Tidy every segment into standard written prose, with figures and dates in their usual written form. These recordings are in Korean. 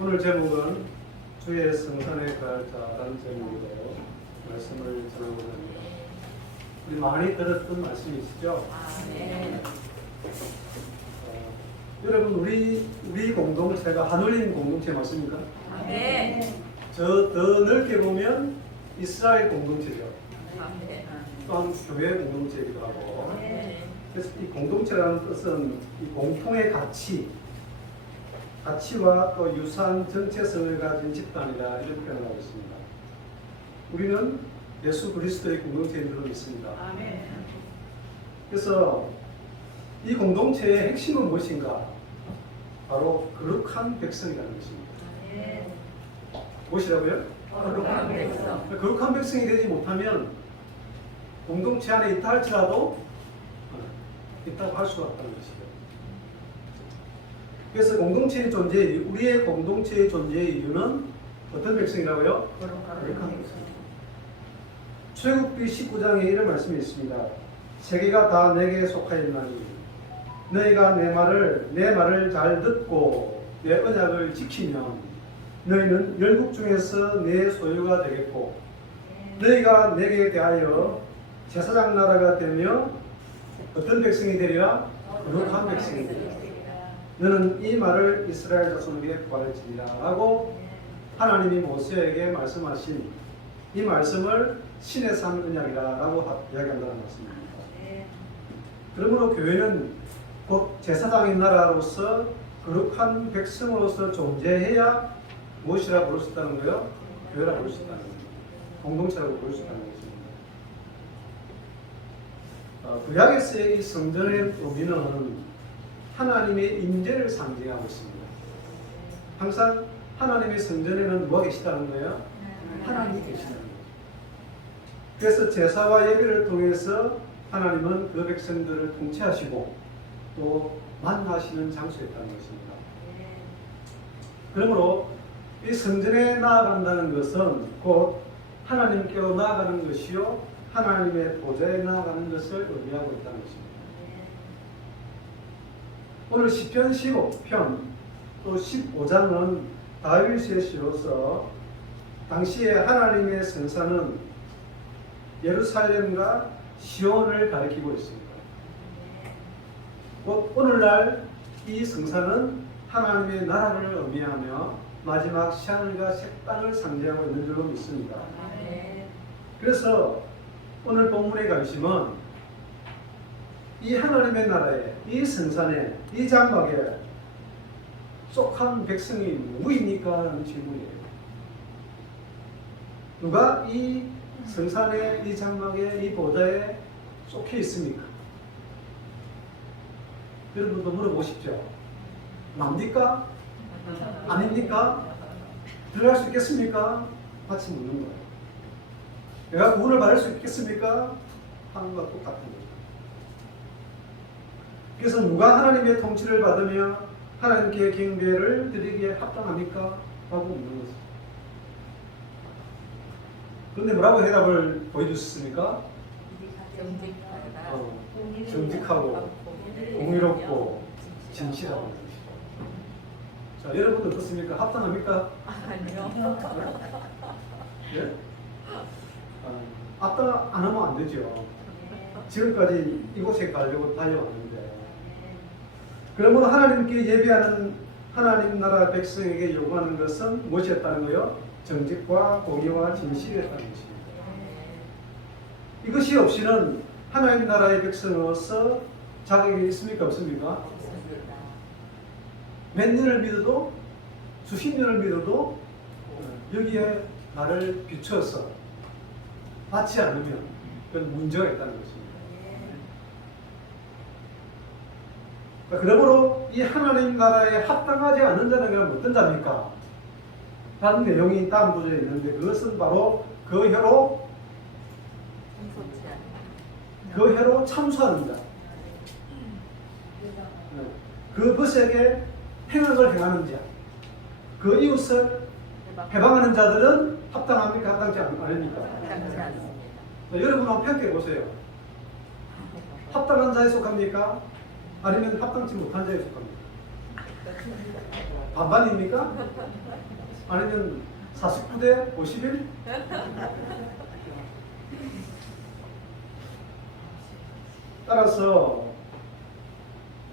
오늘 제목은 주의 성산에 갈 자라는 제목으로 말씀을 전하고자 합니다. 우리 많이 들었던 말씀이시죠? 네. 여러분 우리 공동체가 하늘인 공동체 맞습니까? 네. 저 더 넓게 보면 이스라엘 공동체죠. 네. 또한 교회 공동체이기도 하고. 네. 그래서 이 공동체라는 뜻은 이 공통의 가치와 또 유사한 정체성을 가진 집단이다 이렇게 표현하고 있습니다. 우리는 예수 그리스도의 공동체인 줄 믿습니다. 아멘. 그래서 이 공동체의 핵심은 무엇인가? 바로 거룩한 백성이라는 것입니다. 네. 무엇이라고요? 거룩한 백성. 거룩한 백성이 되지 못하면 공동체 안에 있다 할지라도 있다고 할 수가 없다는 것이죠. 그래서 공동체의 존재, 우리의 공동체의 존재의 이유는 어떤 백성이라고요? 거룩한 백성. 출애굽기 19장에 이런 말씀이 있습니다. 세계가 다 내게 속하였나니 너희가 내 말을 잘 듣고 내 언약을 지키면 너희는 열국 중에서 내 소유가 되겠고 너희가 내게 대하여 제사장 나라가 되며 어떤 백성이 되리라? 거룩한 백성이 되리라. 너는 이 말을 이스라엘 자손에게 구하지니라 라고 하나님이 모세에게 말씀하신 이 말씀을 신의 산 언약이라 라고 이야기한다는 말씀입니다. 그러므로 교회는 곧 제사장인 나라로서 거룩한 백성으로서 존재해야 무엇이라 부를 수 있다는 거예요? 교회라 부를 수 있다는 거예요. 공동체라고 부를 수 있다는 것입니다. 구약에서의 이 성전의 의미는 하나님의 임재를 상징하고 있습니다. 항상 하나님의 성전에는 누가 계시다는 거예요? 하나님이 계시다는 거예요. 그래서 제사와 예배를 통해서 하나님은 그 백성들을 통치하시고 또 만나시는 장소였다는 것입니다. 그러므로 이 성전에 나아간다는 것은 곧 하나님께로 나아가는 것이요 하나님의 보좌에 나아가는 것을 의미하고 있다는 것입니다. 오늘 시편 15편 또 15장은 다윗의 시로서 당시에 하나님의 성산은 예루살렘과 시온을 가리키고 있습니다. 곧 오늘날 이 성산은 하나님의 나라를 의미하며 마지막 시하늘과 새 땅을 상징하고 있는 줄로 믿습니다. 그래서 오늘 본문의 관심은 이 하나님의 나라에, 이 성산에, 이 장막에 속한 백성이 누구입니까? 라는 질문이에요. 누가 이 성산에, 이 장막에, 이 보좌에 속해 있습니까? 여러분도 물어보십시오. 납니까? 아닙니까? 들어갈 수 있겠습니까? 같이 묻는 거예요. 내가 구원을 받을 수 있겠습니까? 하는 것과 똑같은 거예요. 그래서 누가 하나님의 통치를 받으며 하나님께 경배를 드리기에 합당합니까? 라고 묻는 것입니다. 그런데 뭐라고 대답을 보여주셨습니까? 정직하고 공의롭고 진실하고. 자, 여러분도 어떻습니까? 합당합니까? 아니요. 예? 합당 안 하면 안 되죠. 지금까지 이곳에 가려고 달려왔는데. 그러므로 하나님께 예배하는 하나님 나라 백성에게 요구하는 것은 무엇이었다는 거요? 정직과 공의와 진실이었다는 것입니다. 이것이 없이는 하나님 나라의 백성으로서 자격이 있습니까? 없습니까? 몇 년을 믿어도 수십 년을 믿어도 여기에 나를 비춰서 받지 않으면 그건 문제가 있다는 것입니다. 그러므로 이 하나님 나라에 합당하지 않은 자는 어떤 자입니까? 라는 내용이 다음 구절에 있는데 그것은 바로 그 혀로 참소하는 자. 그 벗에게 행악을 행하는 자. 그 이웃을 해방하는 자들은 합당합니까? 합당치 않습니까? 여러분 한번 평가해 보세요. 합당한 자에 속합니까? 아니면 합당치 못한 자에 속합니까? 반반입니까? 아니면 49대 51? 따라서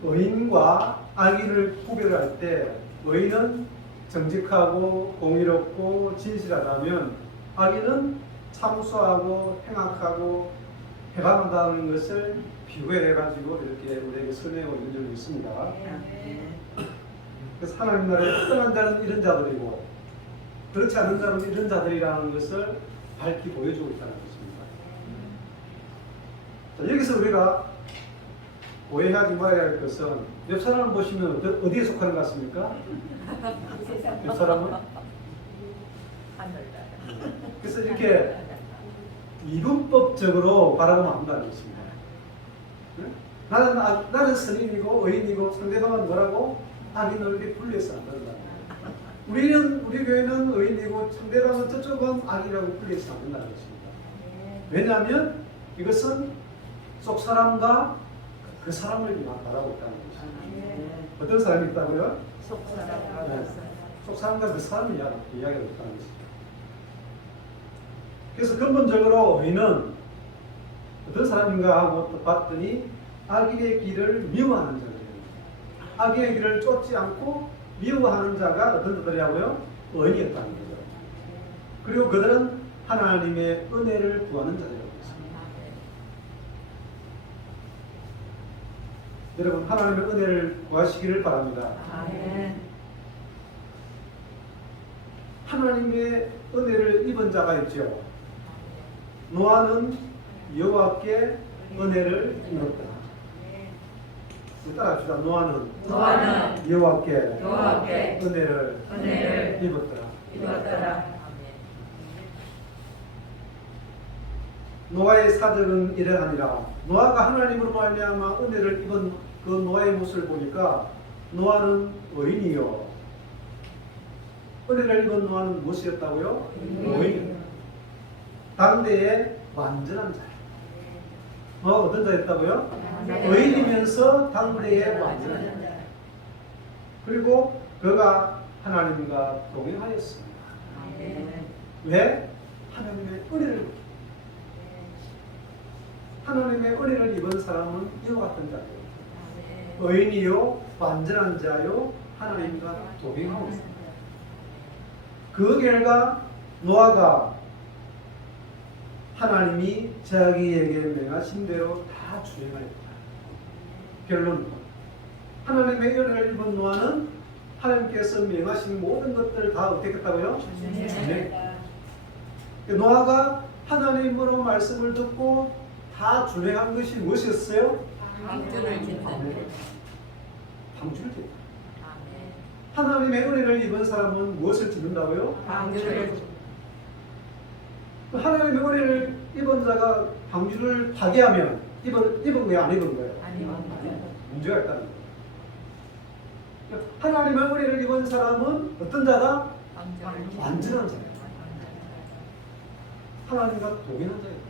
의인과 악인을 구별할 때 의인은 정직하고 공의롭고 진실하다면 악인은 참소하고 행악하고 해방한다는 것을 비교해가지고 이렇게 우리에게 설명하고 있는 적이 있습니다. 그래서 하나님 나라에 떠난 자는 이런 자들이고 그렇지 않은 자는 이런 자들이라는 것을 밝히 보여주고 있다는 것입니다. 자, 여기서 우리가 오해하지 말아야 할 것은 옆 사람을 보시면 어디에 속하는 것 같습니까? 옆 사람은? 그래서 이렇게 이분법적으로 바라보면 안 된다는 것입니다. 네? 나는 선인이고 의인이고 상대방은 뭐라고? 악인을 이렇게 분리해서 안 된다. 우리 교회는 의인이고 상대방은 저쪽은 악이라고 분리해서 안 된다는 것입니다. 왜냐하면 이것은 속 사람과 그 사람을 말하고 있다는 것입니다. 어떤 사람이 있다고요? 속 사람과 그 사람을 이야기하고 있다는 것입니다. 그래서 근본적으로 의인은 어떤 사람인가 하고 또 봤더니 악인의 길을 미워하는 자들이에요. 악인의 길을 쫓지 않고 미워하는 자가 어떤 자들이라고요? 의인이었다는 거죠. 그리고 그들은 하나님의 은혜를 구하는 자들이라고 했습니다. 여러분 하나님의 은혜를 구하시기를 바랍니다. 하나님의 은혜를 입은 자가 있죠. 노아는 여호와께 은혜를 입었다. 따라합시다. 노아는 여호와께 은혜를 입었더라. 노아의 사적은 이러하니라. 노아가 하나님으로 말미암아 은혜를 입은 그 노아의 모습을 보니까 노아는 의인이요. 은혜를 입은 노아는 무엇이었다고요? 의인. 당대의 완전한 자. 어떤 자였다고요? 의인이면서 당대의 완전한 자. 그리고 그가 하나님과 동행하였습니다. 왜? 하나님의 은혜를 하나님의 은혜를 입은 사람은 이와 같은 자예요. 의인이요, 완전한 자요, 하나님과 동행하고 있습니다. 그 결과 노아가 하나님이 자기에게 명하신 대로 다 준행하였다. 결론. 하나님의 은혜를 입은 노아는 하나님께서 명하신 모든 것들을 다 어떻게 했다고요? 준행. 노아가 하나님으로 말씀을 듣고 다 준행한 것이 무엇이었어요? 방주를 짓는 방주를 짓다. 하나님의 은혜를 입은 사람은 무엇을 짓는다고요? 방주를 하나님의 은혜를 입은 자가 방주를 파괴하면 입은 거예요? 안 입은 거예요? 문제가 있다는 거예요. 하나님의 은혜를 입은 사람은 어떤 자다? 완전한 자예요. 하나님과 동행한 자예요.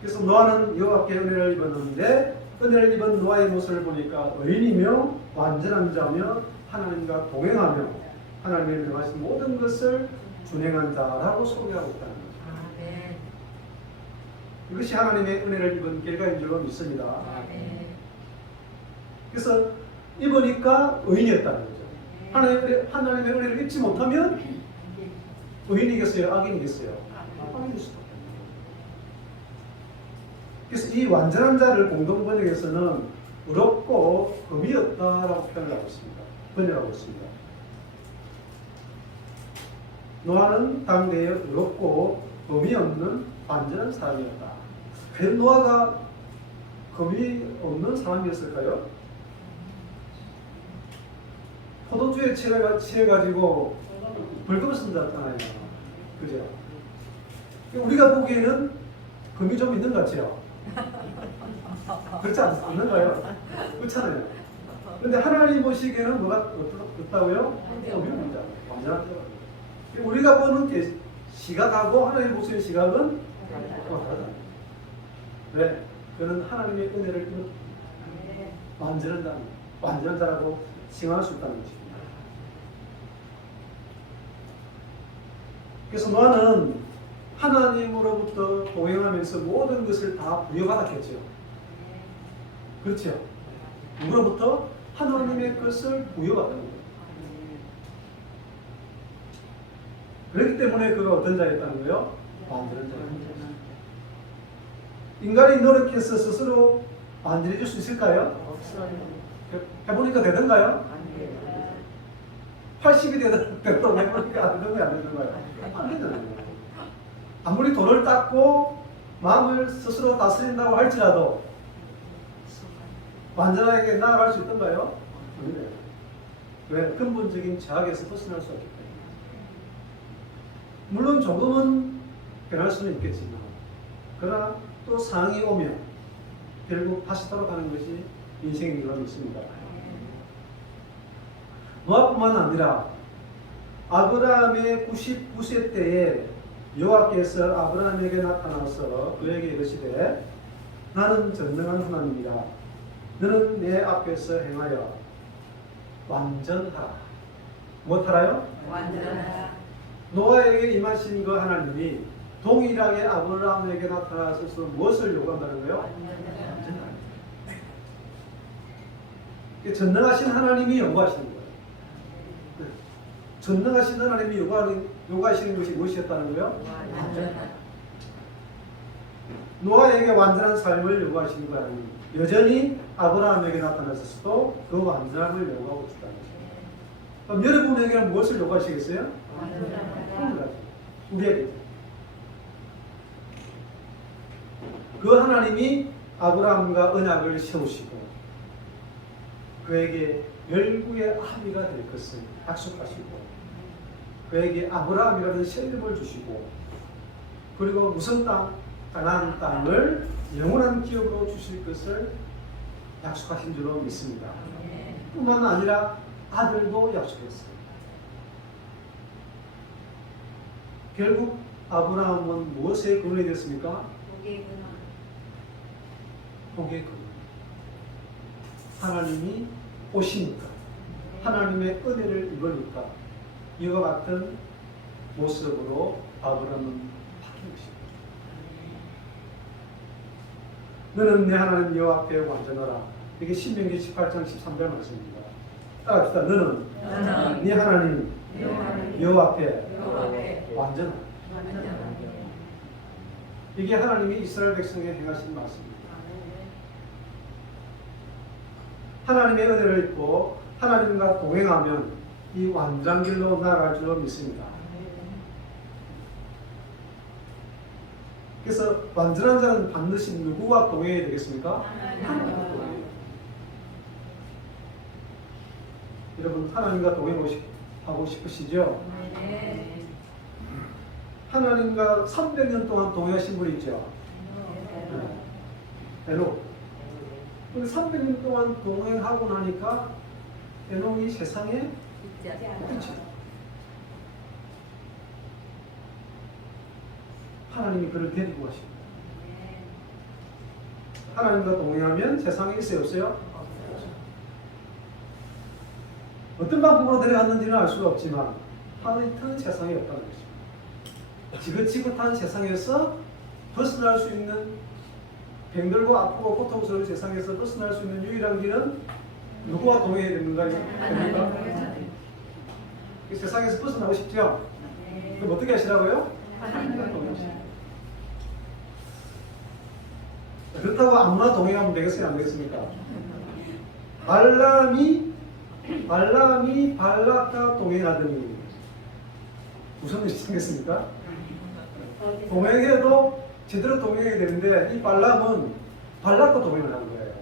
그래서 노아는 여호와께 은혜를 입었는데 은혜를 입은 노아의 모습을 보니까 의인이며 완전한 자며 하나님과 동행하며 하나님의 명하신 모든 것을 준행한 자라고 소개하고 있다는 거죠. 이것이 하나님의 은혜를 입은 결과인 줄로 믿습니다. 그래서 입으니까 의인이었다는 거죠. 하나님의 은혜를 입지 못하면 의인이겠어요? 악인이겠어요? 악인일 수도 없다. 그래서 이 완전한 자를 공동 번역에서는 의롭고 금이 없다라고 표현을 하고 있습니다. 번역하고 있습니다. 노아는 당대에 의롭고 금이 없는 완전한 사람이었다. 과연 노아가 금이 없는 사람이었을까요? 포도주에 취해가지고 벌금을 쓴다잖아요. 그죠? 우리가 보기에는 금이 좀 있는 것 같죠? 그렇지 않는가요? 그렇잖아요. 그런데 하나님 보시기에는 뭐가 없다고요? 금이 없는 자, 완전한 자. 우리가 보는 시각하고 하나님 보시는 시각은 다르다. 왜? 그는 하나님의 은혜를 입었다. 완전한 자라고 칭할 수 있다는 것입니다. 그래서 노아는 하나님으로부터 동행하면서 모든 것을 다 부여받았겠죠. 그렇죠? 누구로부터? 하나님의 것을 부여받는 거예요. 그렇기 때문에 그가 어떤 자였다는 거예요? 완전한 자였다는 거예요. 인간이 노력해서 스스로 만들어줄 수 있을까요? 없어요. 해보니까 되던가요? 안 돼요. 80이 되도록 해보니까 안 되는 거예요? 안 되는 거예요? 안 되잖아요. 아무리 돌을 닦고 마음을 스스로 다스린다고 할지라도 완전하게 나아갈 수 있던가요? 아니래요. 왜? 근본적인 제약에서 벗어날 수 없기 때문에. 물론 조금은 변할 수는 있겠지만, 그러나 또 상황이 오면 결국 다시 돌아가는 것이 인생의 일관이 있습니다. 노아뿐만 아니라 아브라함의 99세 때에 여호와께서 아브라함에게 나타나서 그에게 이르시되 나는 전능한 하나님이라 너는 내 앞에서 행하여 완전하라. 무엇하라요? 완전하라. 노아에게 임하신 그 하나님이 동일하게 아브라함에게 나타나셔서 무엇을 요구한다는 거예요? 완전하라. 전능하신 하나님이 요구하시는 거예요. 전능하신 하나님이 요구하시는 것이 무엇이었다는 거예요? 완전하라. 노아에게 완전한 삶을 요구하시는 거 아니에요. 여전히 아브라함에게 나타나셔서도 그 완전함을 요구하고 있다는 거죠. 그럼 여러분에게는 무엇을 요구하시겠어요? 완전하라. 우리에게. 그 하나님이 아브라함과 언약을 세우시고 그에게 열국의 아비가 될 것을 약속하시고 그에게 아브라함이라는 새 이름을 주시고 그리고 무슨 땅? 가나안 땅을 영원한 기업으로 주실 것을 약속하신 줄로 믿습니다. 뿐만 아니라 아들도 약속했어요. 결국 아브라함은 무엇에 근원이 됐습니까? 복의 근원. 하나님이 오시니까 하나님의 은혜를 입으니까 이와 같은 모습으로 아브라함은 바뀐 것입니다. 너는 내 하나님 여호와 앞에 완전하라. 이게 신명기 18장 13절 말씀입니다. 따라합시다. 너는 네 하나님 여호와 앞에 완전하라. 이게 하나님이 이스라엘 백성에 행하신 말씀입니다. 하나님의 은혜를 입고 하나님과 동행하면 이 완전한 길로 나아갈 줄로 믿습니다. 그래서 완전한 자는 반드시 누구와 동행해야 되겠습니까? 여러분 하나님과 동행하고 싶으시죠? 하나님과 300년 동안 동행하신 분이 있죠? 에녹. 300년 동안 동행하고 나니까 에녹이 세상에 없죠. 하나님이 그를 데리고 가십니다. 하나님과 동행하면 세상에 있어요, 없어요? 어떤 방법으로 데려갔는지는 알 수가 없지만 하나님 튼 세상에 없다는 것입니다. 지긋지긋한 세상에서 벗어날 수 있는 병들고 아프고 고통스러운 세상에서 벗어날 수 있는 유일한 길은 누구와 동행해야 됩니까? 세상에서 벗어나고 싶죠? 그럼 어떻게 하시라고요? 하나님과 동행하시라. 그렇다고 아무나 동행하면 되겠어요? 안 되겠습니까? 발람이 발락과 동행하더니 무슨 일이 생겼습니까? 동행해도 제대로 동행해야 되는데 이 발람은 발락과 동행을 하는 거예요.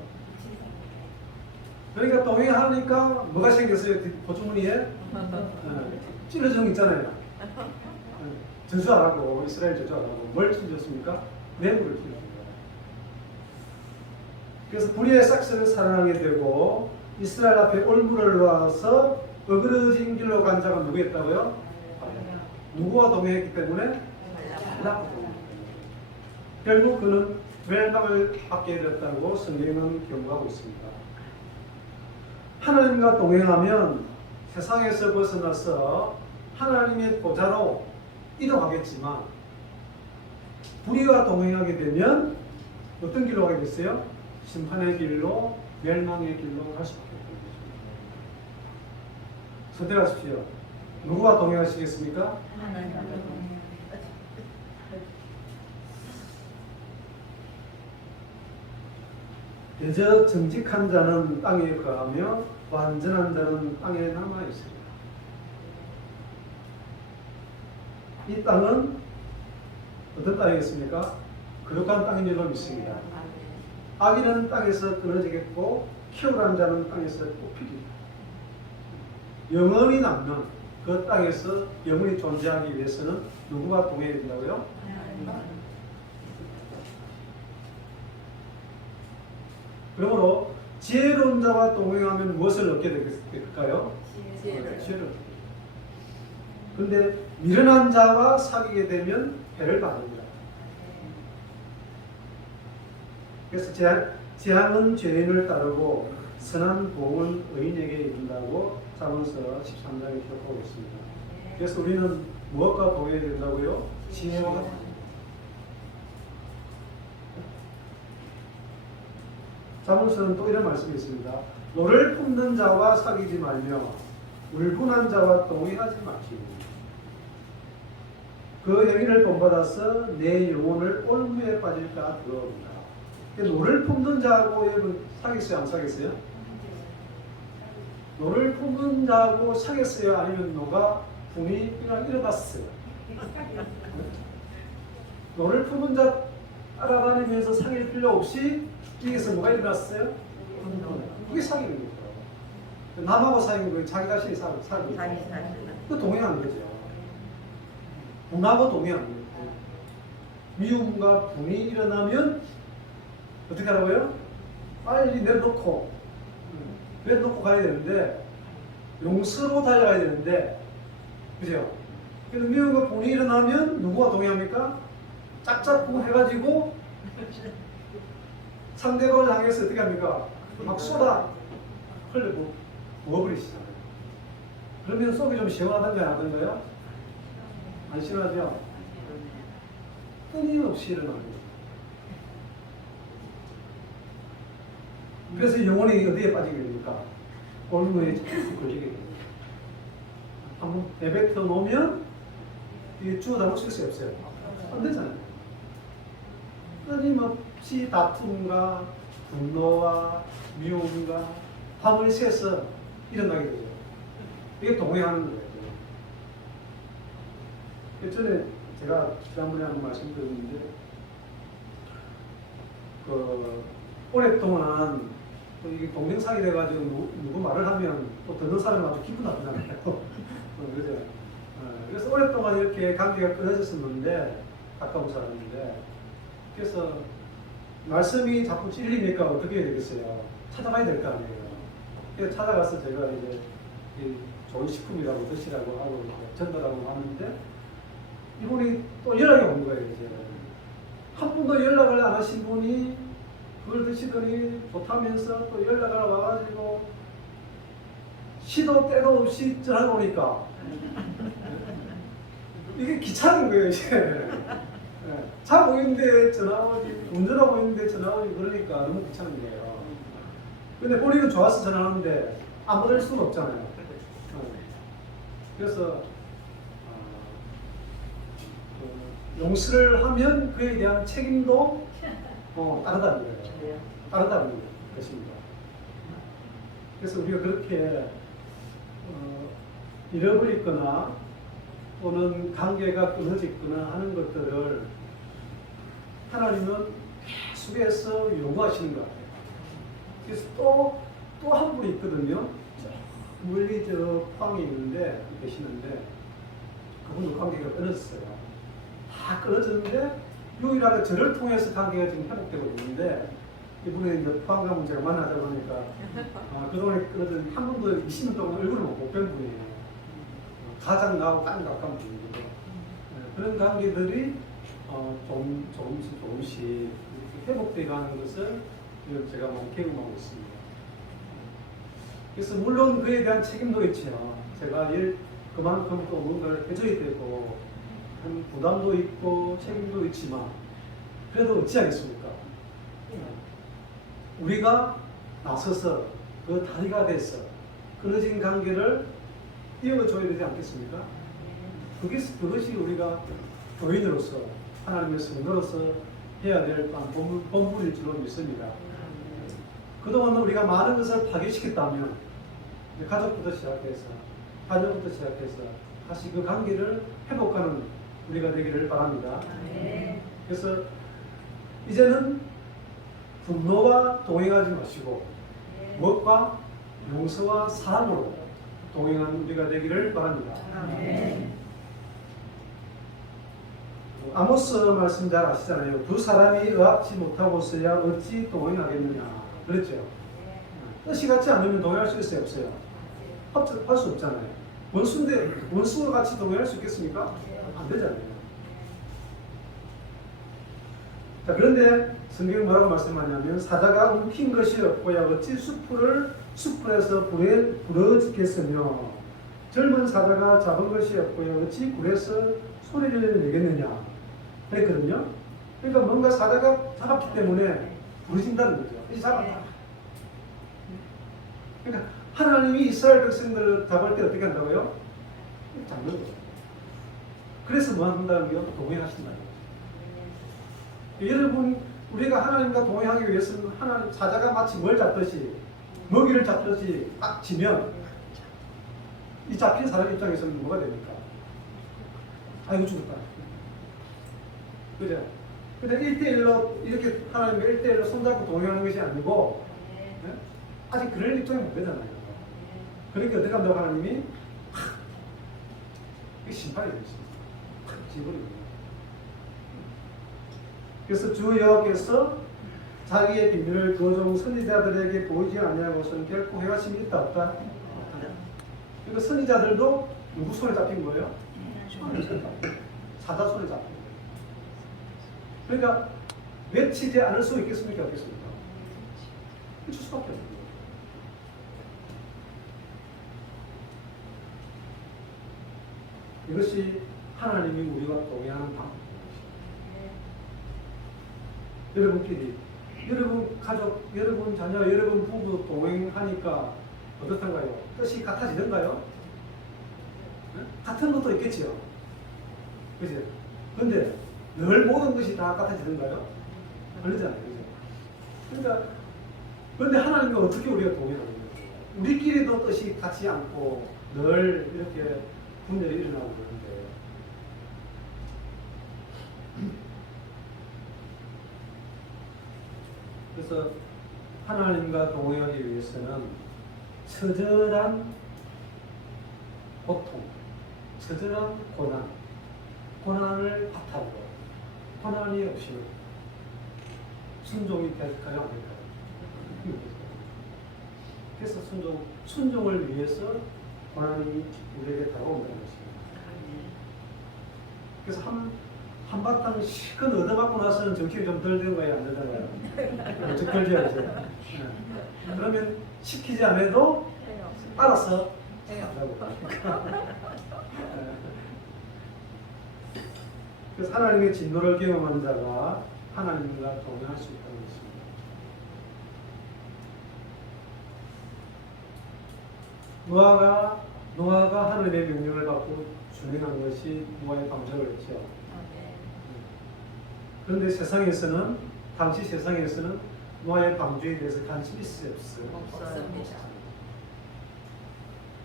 그러니까 동행하니까 뭐가 생겼어요? 고주머니에 찔러준 거 있잖아요. 저주하라고 이스라엘 저주하라고 뭘 찔러줬습니까? 뇌물을 찔러준 거예요. 그래서 불의의 싹스를 살아나게 되고 이스라엘 앞에 올무를 놓아서 어그러진 길로 간 자가 누구였다고요? 누구와 동행했기 때문에? 발락과 동행. 결국 그는 멸망을 받게 되었다고 성경은 경고하고 있습니다. 하나님과 동행하면 세상에서 벗어나서 하나님의 보좌로 이동하겠지만 불의와 동행하게 되면 어떤 길로 가게 됐어요? 심판의 길로, 멸망의 길로 갈 수밖에 없는 거죠. 선택하십시오. 누구와 동행하시겠습니까? 대저 정직한 자는 땅에 거하며 완전한 자는 땅에 남아 있으리라. 이 땅은 어떤 땅이겠습니까? 거룩한 땅인 줄로 믿습니다. 악인은 땅에서 끊어지겠고 키우라는 자는 땅에서 뽑히리라. 영원히 남는 그 땅에서 영원히 존재하기 위해서는 누구와 동행해야 된다고요? 그러므로 지혜로운 자와 동행하면 무엇을 얻게 될까요? 지혜를. 그런데 미련한 자와 사귀게 되면 해를 받습니다. 그래서 재앙은 죄인을 따르고 선한 복은 의인에게 이른다고 잠언서 13장에 기록하고 있습니다. 그래서 우리는 무엇과 동행해야 된다고요? 지혜와. 잠언서는 또 이런 말씀이 있습니다. 노를 품는 자와 사귀지 말며 울분한 자와 동행하지 말지니 그 행위를 본받아서 내 영혼을 올무에 빠질까 두려운다. 노를 품는 자하고 여러분 사귀었어요? 안 사귀었어요? 노를 품는 자하고 사귀었어요? 아니면 노가 분이랑 잃어봤어요? 노를 품은 자 따라다니면서 사귈 필요 없이 여기서 뭐가 일어났어요? 그게 사귀는 거죠. 남하고 사귀는 거예요. 자기 자신이 사귀는 거죠. 그 동행하는 거죠. 분하고 동행하는 거죠. 미움과 분이 일어나면 어떻게 하라고요? 빨리 내려놓고 가야 되는데 용서로 달려가야 되는데 그죠? 그래서 미움과 분이 일어나면 누구와 동행합니까? 짝짝꿍 해가지고 상대방을 향해서 어떻게 합니까? 막 쏟아 흘리고 부어버리시잖아요. 그러면 속이 좀 시원하던가요? 안 하던가요? 안 시원하죠? 끊임없이 일어납니다. 그래서 영혼이 어디에 빠지게 됩니까? 골무에 걸리게 됩니다. 한번 내뱉어 놓으면 이게 주워 담을 수 없어요. 안 되잖아요. 끊임없이 다툼과 분노와 미움과 밤을 새서 일어나게 되죠. 이게 동행하는 거예요. 전에 제가 지난번에 한번 말씀드렸는데 오랫동안 이게 동행사이 돼가지고 누구 말을 하면 또 듣는 사람이 아주 기분 나쁘잖아요. 그죠? 그래서 오랫동안 이렇게 관계가 끊어졌었는데 가까운 사람인데 그래서 말씀이 자꾸 찔리니까 어떻게 해야 되겠어요? 찾아가야 될 거 아니에요. 그래서 찾아가서 제가 이제 좋은 식품이라고 드시라고 하고 전달하고 하는데 이분이 또 연락이 온 거예요. 이제 한 번도 연락을 안 하신 분이 그걸 드시더니 좋다면서 또 연락을 와가지고 시도 때도 없이 전화가 오니까 이게 귀찮은 거예요. 이제 자고 있는데 전화 오지, 운전하고 있는데 전화 오지 그러니까 너무 귀찮은 거예요. 근데 본인은 좋아서 전화하는데 안 받을 수는 없잖아요. 그래서 용서를 하면 그에 대한 책임도 따르다는 거예요. 따르다는 것입니다. 그래서 우리가 그렇게 잃어버리거나 또는 관계가 끊어지거나 하는 것들을 하나님은 계속해서 요구하시는 것 같아요. 그래서 또 한 분이 있거든요. 멀리 저 포항에 있는데 계시는데 그분도 관계가 끊어졌어요. 다 끊어졌는데 유일하게 저를 통해서 관계가 지금 회복되고 있는데 이분이 이제 포항 가면 제가 만나자고 하니까 그동안에 끊어진 한 번도 20년 동안 얼굴을 못 뵌 분이에요. 가장 나하고 가장 가까운 분이고 그런 관계들이 조금씩 회복되어 가는 것을 제가 많이 경험하고 있습니다. 그래서 물론 그에 대한 책임도 있지요. 제가 그만큼 또 뭔가를 해줘야 되고 부담도 있고 책임도 있지만 그래도 어찌하겠습니까? 우리가 나서서 그 다리가 돼서 끊어진 관계를 이어줘야 되지 않겠습니까? 그것이 우리가 교인으로서 하나님의 성도로서 해야 될 본분일 줄로 믿습니다. 그동안 우리가 많은 것을 파괴시켰다면 가족부터 시작해서 다시 그 관계를 회복하는 우리가 되기를 바랍니다. 그래서 이제는 분노와 동행하지 마시고 무엇과 용서와 사랑으로 동행하는 우리가 되기를 바랍니다. 아모스 말씀 잘 아시잖아요. 두 사람이 의합지 못하고서야 어찌 동행하겠느냐 그랬죠. 뜻이 같지 않으면 동행할 수 있어요, 없어요? 할 수 없잖아요. 원수와 같이 동행할 수 있겠습니까? 안 되잖아요. 자, 그런데 성경이 뭐라고 말씀하냐면 사자가 움킨 것이 없고야 어찌 숲풀에서 부러지겠으며 젊은 사자가 잡은 것이 없고야 어찌 굴에서 소리를 내겠느냐 그랬거든요. 그러니까 뭔가 사자가 잡았기 때문에 부러진다는 거죠. 이 잡았다. 그러니까 하나님이 이스라엘 백성들을 잡을 때 어떻게 한다고요? 잡는 거죠. 그래서 뭐 한다는 거요? 동행하신다는 거죠. 여러분, 우리가 하나님과 동행하기 위해서는 하나님 사자가 마치 뭘 잡듯이 먹이를 잡듯이 딱 지면 이 잡힌 사람 입장에서는 뭐가 됩니까? 아이고 죽었다. 그죠? 근데 1대1로 이렇게 하나님과 1대1로 손잡고 동행하는 것이 아니고 네? 아직 그럴 입장이 못 되잖아요. 그러니까 어떻게 한다고 하나님이 이게 심판이 되죠. 집어버리고. 그래서 주 여호와께서 자기의 비밀을 그 종 선지자들에게 보이지 아니하고서는 결코 행하심이 있다 없다. 그러니까 선지자들도 누구 손에 잡힌 거예요? 사자 손에 잡힌 거예요. 그러니까 외치지 않을 수 있겠습니까? 없겠습니까? 외칠 수밖에 없는 거예요. 이것이 하나님이 우리와 동행하는 방법입니다. 여러분끼리, 여러분 가족, 여러분 자녀, 여러분 부부 동행하니까 어떻던가요? 뜻이 같아지던가요? 네? 같은 것도 있겠지요. 그죠? 근데 늘 모든 것이 다 같아지던가요? 아니잖아요. 그죠? 그러니까, 그런데 하나님과 어떻게 우리가 동행하는 거예요? 우리끼리도 뜻이 같지 않고 늘 이렇게 분열이 일어나고 그러는데 그래서 하나님과 동행하기 위해서는 처절한 고통, 처절한 고난을 바탕으로 고난이 없이는 순종이 가장 안 될까요? 그래서 순종을 위해서 고난이 우리에게 다가온다는 것입니다. 그래서 한바탕 실컷 얻어맞고 나서는 정신이 좀 덜 된 거예요, 안 되잖아요. 좀 덜 돼야죠. 네. 그러면 시키지 않아도 알아서 하라고. 그래서 하나님의 진노를 경험한 자가 하나님과 동행할 수 있다는 것입니다. 노아가 하나님의 명령을 받고 준행한 것이 노아의 방정을 했죠. 그런데 세상에서는 당시 세상에서는 노아의 방주에 대해서 관심이 없습니다.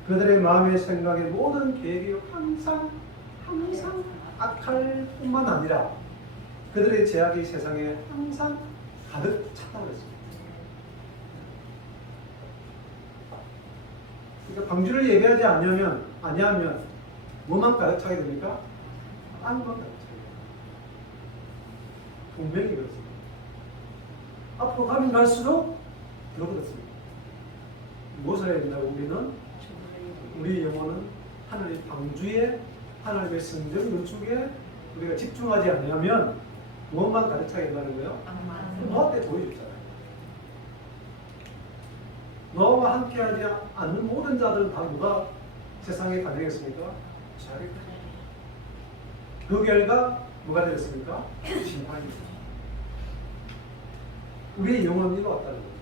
그들의 마음의 생각의 모든 계획이 항상 악할 뿐만 아니라 그들의 제약이 세상에 항상 가득 찼다고 했습니다. 그러니까 방주를 예배하지 아니하면 뭐만 가득 차게 됩니까? 악만 가득 차게 됩니다. 분명히 그렇습니다. 앞으로 가면 갈수록 더 그렇습니다. 무엇을 해야 된다고? 우리 영혼은 하나님의 방주에 하나님의 성전 건축에 우리가 집중하지 않으면 무엇만 가득 차게 된다는 거예요? 노아 때 보여줬잖아요. 너와 함께하지 않는 모든 자들은 다 누가 세상에 반영했습니까? 자기. 그 결과 뭐가 되었습니까? 심판입니다. 우리의 영혼은 이거 같다는 거예요.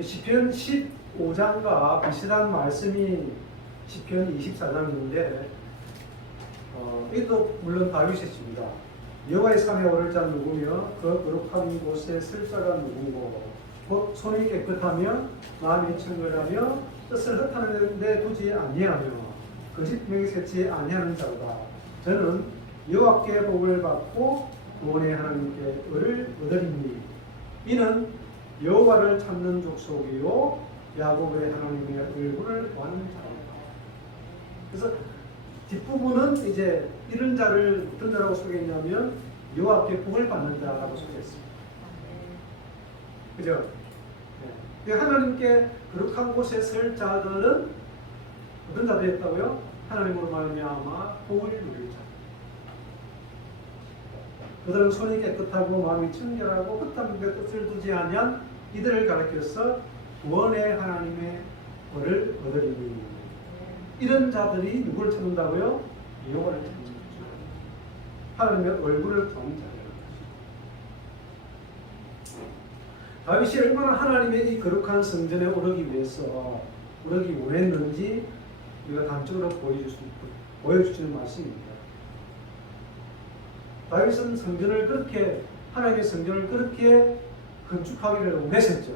시편 15장과 비슷한 말씀이 시편 24장인데 이도 물론 다윗이십니다. 여호와의 산에 오를 자 누구며 그 거룩한 곳에 쓸 자가 누구고 곧 손이 깨끗하며 마음이 청결하며 뜻을 헛하는 데 두지 아니하며 거짓 명이 새지 아니하는 자로다. 저는 여호와께 복을 받고 구원의 하나님께 의를 얻으리니 이는 여호와를 찾는 족속이요 야곱의 하나님의 얼굴을 구하는 자로다. 그래서 뒷부분은 이제 이런 자를 어떤 자라고 소개했냐면 여호와께 복을 받는 자라고 소개했습니다. 그죠? 네. 하나님께 거룩한 곳에 설 자들은 어떤 자들이었다고요? 하나님으로 말미암아 복을 누릴 자. 그들은 손이 깨끗하고 마음이 청결하고 흩어진 데 뜻을 두지 아니한 이들을 가리켜서 구원의 하나님의 벌을 얻으리니 이런 자들이 누구를 찾는다고요? 여호와를 찾는 거죠. 하나님의 얼굴을 보는 자예요. 다윗이 얼마나 하나님의 이 거룩한 성전에 오르기 위해서 오르기 원했는지 우리가 단적으로 보여주시는 말씀입니다. 다윗은 성전을 그렇게 하나님의 성전을 그렇게 건축하기를 원했었죠.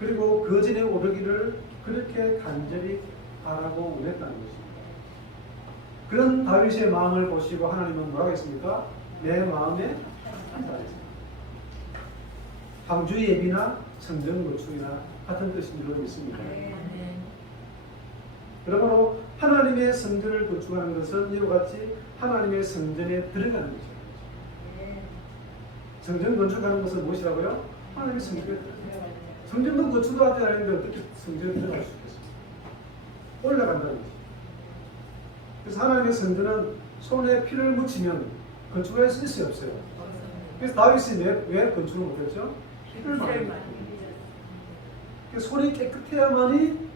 그리고 그 전에 오르기를 그렇게 간절히 바라고 원했다는 것입니다. 그런 다윗의 마음을 보시고 하나님은 뭐라고 했습니까? 내 마음에 한다했습니다. 방주 예비나 성전 건축이나 같은 뜻인 줄로 믿습니다. 그러므로 하나님의 성전을 건축하는 것은 이와 같이 하나님의 성전에 들어가는 것입니다. 성전 건축하는 것은 무엇이라고요? 하나님의 성전에 들어가는 성전도 건축도 하지 않는데 어떻게 성전에 들어갈 수 있겠습니까? 올라간다는 것이죠. 그래서 하나님의 성전은 손에 피를 묻히면 건축할 수 없어요. 그래서 다윗이 왜 건축을 못했죠? 피를 많이 묻혔어요. 손이 깨끗해야만이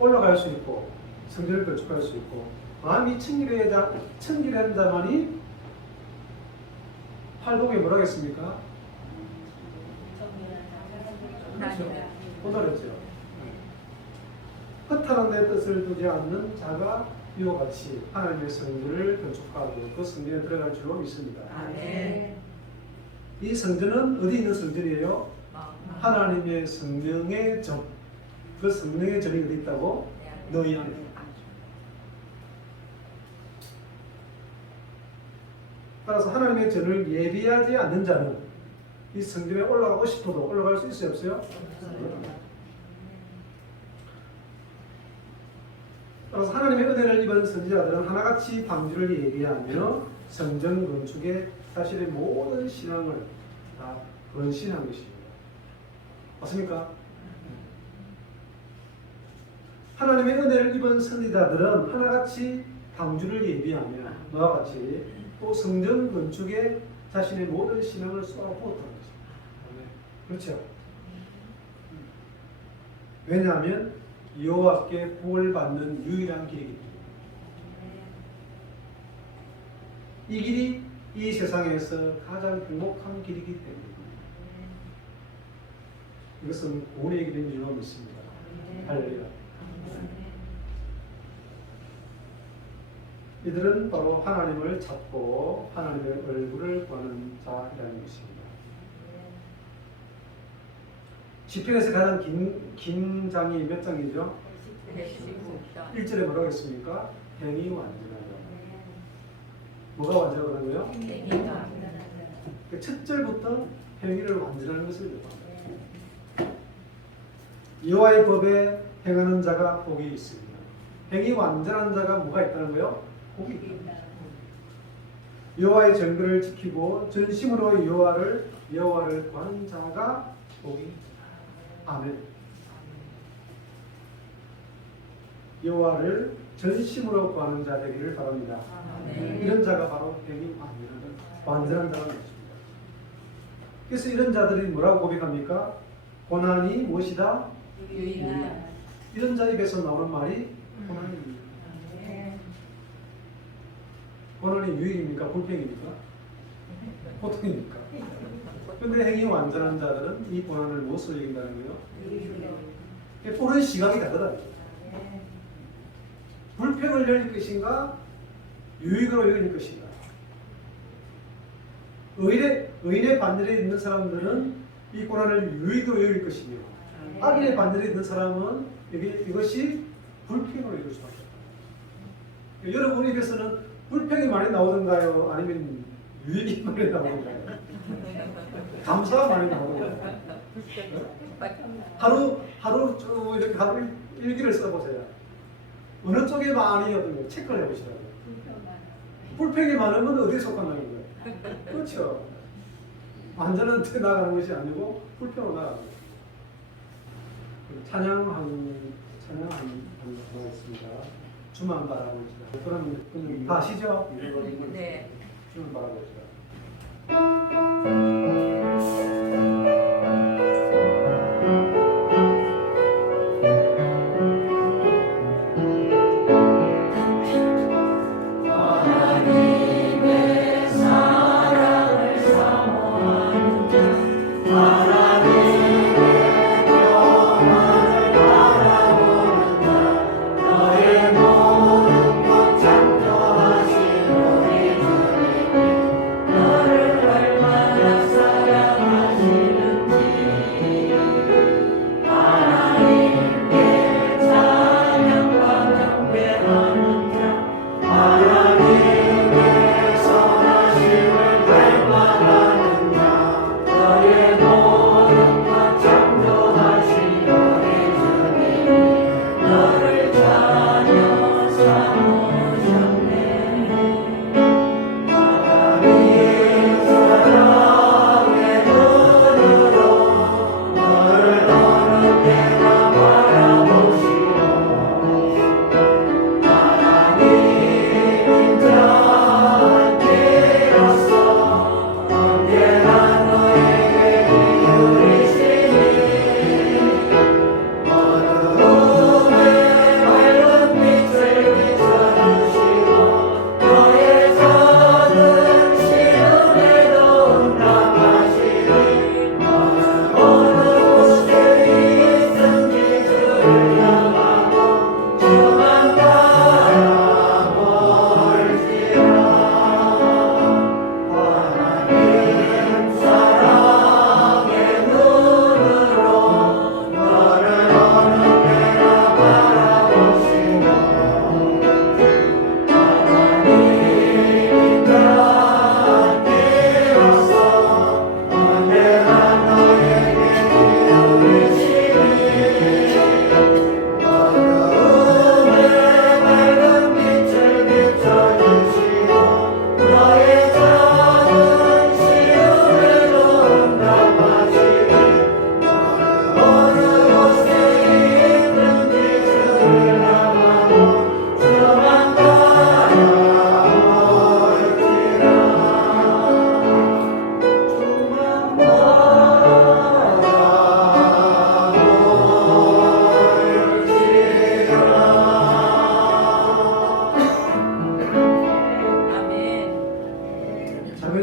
올라갈 수 있고 성전을 건축할 수 있고 마음이 청결한 자만이 팔복에 뭐라고 했습니까? 그렇죠. 보살했죠. 흩하는 데 뜻을 두지 않는 자가 이와 같이 하나님의 성전을 건축하고 그 성전에 들어갈 줄로 믿습니다. 아멘. 이 성전은 어디 있는 성전이에요? 하나님의 성령의 전. 그 성령의 전이 어디 있다고? 너희 안에. 따라서 하나님의 전을 예비하지 않는 자는 이 성전에 올라가고 싶어도 올라갈 수 있어요? 없어요? 따라서 하나님의 은혜를 입은 선지자들은 하나같이 방주를 예비하며 성전 건축에 자신의 모든 신앙을 다 헌신한 것입니다. 맞습니까? 하나님의 은혜를 입은 선지자들은 하나같이 방주를 예비하며 너와 같이 또 성전 건축에 자신의 모든 신앙을 쏟아부었다는 것입니다. 그렇죠? 왜냐하면 여호와께 복을 받는 유일한 길이기 때문에 이 길이 이 세상에서 가장 행복한 길이기 때문에 이것은 구원의 길인 줄로 믿습니다. 할렐루야. 이들은 바로 하나님을 찾고 하나님의 얼굴을 보는 자이라는 것입니다. 시편에서 가장 긴 장이 몇 장이죠? 1절에 뭐라고 했습니까? 행이 완전하다. 뭐가 완전하다고요? 첫 절부터 행위를 완전하는 것을 요구합니다. 여호와의 법에 행하는 자가 복이 있습니다. 행이 완전한 자가 뭐가 있다는 거예요? 복이 있다. 여호와의 정결을 지키고 전심으로 여호와를 구하는 자가 복이 있다. 아멘. 여호와를 전심으로 구하는 자 되기를 바랍니다. 이런 자가 바로 행위 완전한 자가 되십니다. 그래서 이런 자들이 뭐라고 고백합니까? 고난이 무엇이다? 유일한 이런 자 입에서 나오는 말이 고난입니다. 고난이 유익입니까? 불평입니까? 고통입니까? 근데 행위 완전한 자들은 이 고난을 무엇으로 이긴다는 거예요? 보는 시각이 다르다. 불평을 열릴 것인가? 유익으로 열릴 것인가? 의인의 반열에 있는 사람들은 이 고난을 유익으로 열릴 것이며 악인의 반열에 있는 사람은 이것이 불평으로 이룰 수밖에 없다. 여러분 입에서는 불평이 많이 나오던가요? 아니면 유익이 많이 나오던가요? 감사가 많이 나오던가요? 하루 쭉 이렇게 하루 일기를 써보세요. 어느 쪽에 많이 어떤 체크를 해보시라고요. 불평이 많으면 어디에 속한다는 거예요? 그렇죠. 완전한 데 나가는 것이 아니고 불평으로 나가는 거예요. 찬양하겠습니다. 주만 바라보시다. 그럼 다 아시죠? 네. 주만 바라보시다.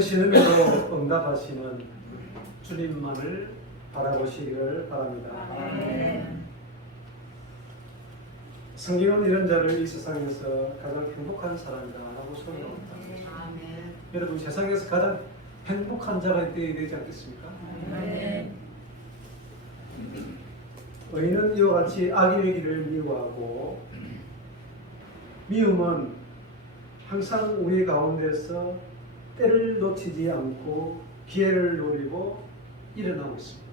신음에도 응답하시는 주님만을 바라보시기를 바랍니다. 성경은 이런 자를 이 세상에서 가장 행복한 사람이라고 소개합니다. 여러분 세상에서 가장 행복한 자가 되어야 되지 않겠습니까? 의인은 이와 같이 악인의 길을 미워하고 미움은 항상 우리 가운데서 때를 놓치지 않고 기회를 노리고 일어나고 있습니다.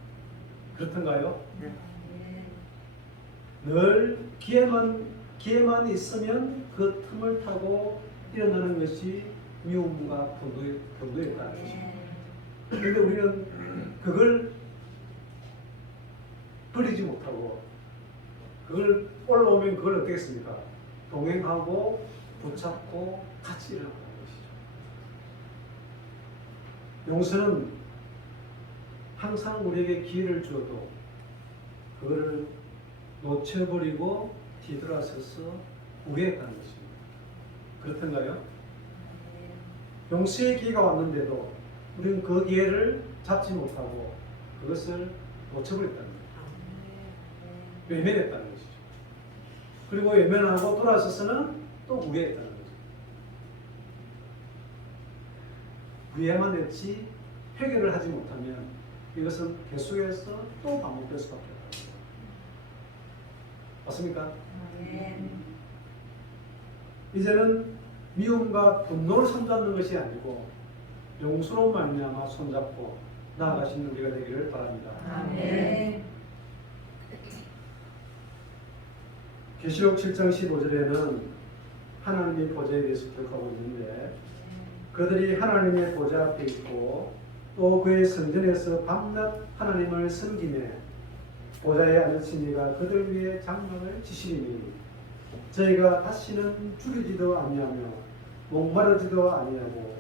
그렇던가요? 늘 기회만 있으면 그 틈을 타고 일어나는 것이 미움과 분노에 따른 것입니다. 그런데 우리는 그걸 버리지 못하고 그걸 올라오면 그걸 어떻게 했습니까? 동행하고 붙잡고 같이 일어나는 것이죠. 용서는 항상 우리에게 기회를 주어도 그거를 놓쳐버리고 뒤돌아서서 후회했다는 것입니다. 그렇던가요? 용서의 기회가 왔는데도 우리는 그 기회를 잡지 못하고 그것을 놓쳐버렸다는 거예요. 외면했다는 것이죠. 그리고 외면하고 돌아서서는 또 후회했다는 거죠. 후회만 했지 해결을 하지 못하면 이것은 계속해서 또 반복될 수밖에 없습니다. 맞습니까? 이제는 미움과 분노를 손잡는 것이 아니고 용서로 말미암아 손잡고 나아가시는 우리가 되기를 바랍니다. 아멘. 계시록 7장 15절에는 하나님의 보좌에 대해서 기록하고 있는데 그들이 하나님의 보좌 앞에 있고 또 그의 성전에서 밤낮 하나님을 섬기며 보좌에 앉으신 이가 그들 위에 장막을 치시리니 저희가 다시는 줄이지도 아니하며 목마르지도 아니하고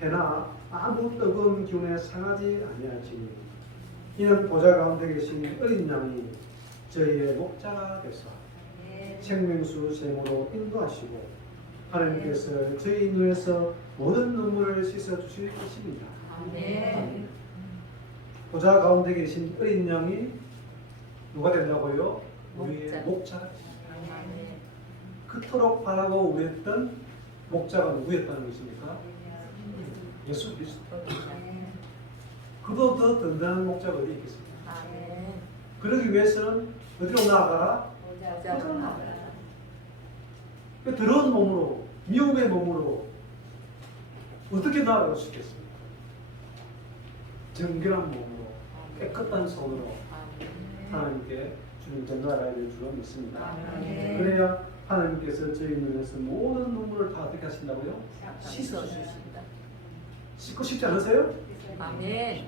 해나 아무 뜨거운 기운에 상하지 아니할지니 이는 보좌 가운데 계신 어린 양이 저희의 목자가 되사 생명수 샘으로 인도하시고 하나님께서 저희 눈에서 모든 눈물을 씻어주실 것입니다. 아멘. 보좌 가운데 계신 어린 양이 누가 된다고요? 우리의 목자. 목자가 아멘. 그토록 바라고 우려했던 목자가 누구였다는 것입니까? 예수 그리스도. 그도 더 든든한 목자가 어디 있겠습니까? 아멘. 그러기 위해서는 어디로 나아가라? 보좌로 나아가라. 그 더러운 몸으로, 미움의 몸으로 어떻게 나아갈 수 있겠습니까? 정결한 몸으로, 깨끗한 손으로 하나님께 주님 전달해야 될 줄로 믿습니다. 아멘. 그래야 하나님께서 저희 눈에서 모든 눈물을 다 어떻게 하신다고요? 씻어주신다. 씻고 싶지 않으세요? 아멘.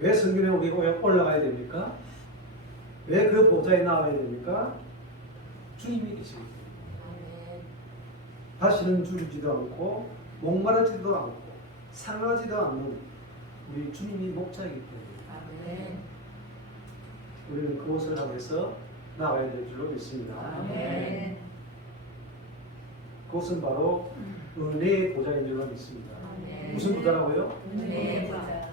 왜 성경에 우리가 올라가야 됩니까? 왜 그 보좌에 나와야 됩니까? 주님이 계십니다. 아멘. 다시는 줄이지도 않고 목마르지도 않고 상하지도 않는 우리 주님이 목자이기 때문에 아멘. 우리는 그곳을 향해서 나가야 될 줄로 믿습니다. 아멘. 그것은 바로 은혜의 보좌인 줄로 믿습니다. 아멘. 무슨 보좌라고요? 은혜의 보좌.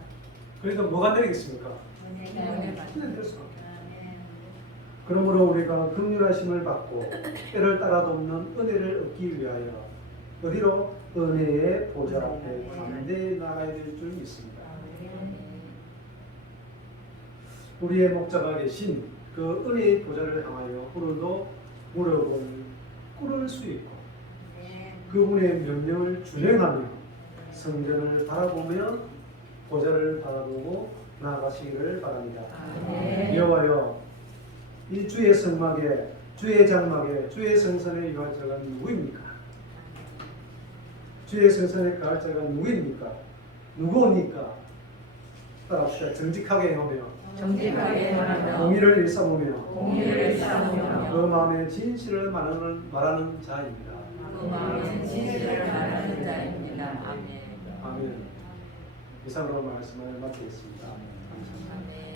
그러니까 뭐가 되겠습니까? 은혜가 은혜 될 수밖에. 그러므로 우리가 긍휼하심을 받고 때를 따라 돕는 은혜를 얻기 위하여 어디로? 은혜의 보좌 앞에 담대히 나가야 될 줄 믿습니다. 우리의 목자가 계신 그 은혜의 보좌를 향하여 오늘도 무릎을 꿇을 수 있고 그분의 명령을 준행하며 성전을 바라보며 보좌를 바라보고 나아가시기를 바랍니다. 여호와여, 이 주의 성막에, 주의 장막에, 주의 성전에 유할 자가 누구입니까? 주의 성전에 가할 자가 누구입니까? 누구입니까? 따라합시다. 정직하게 행하며 정직하게 행하며 공의를 일삼으며 공의를 일삼으며 그 마음에 진실을 말하는 자입니다. 그 마음에 진실을 말하는 자입니다. 아멘. 아멘. 이상으로 말씀을 마치겠습니다. 감사합니다. 아멘.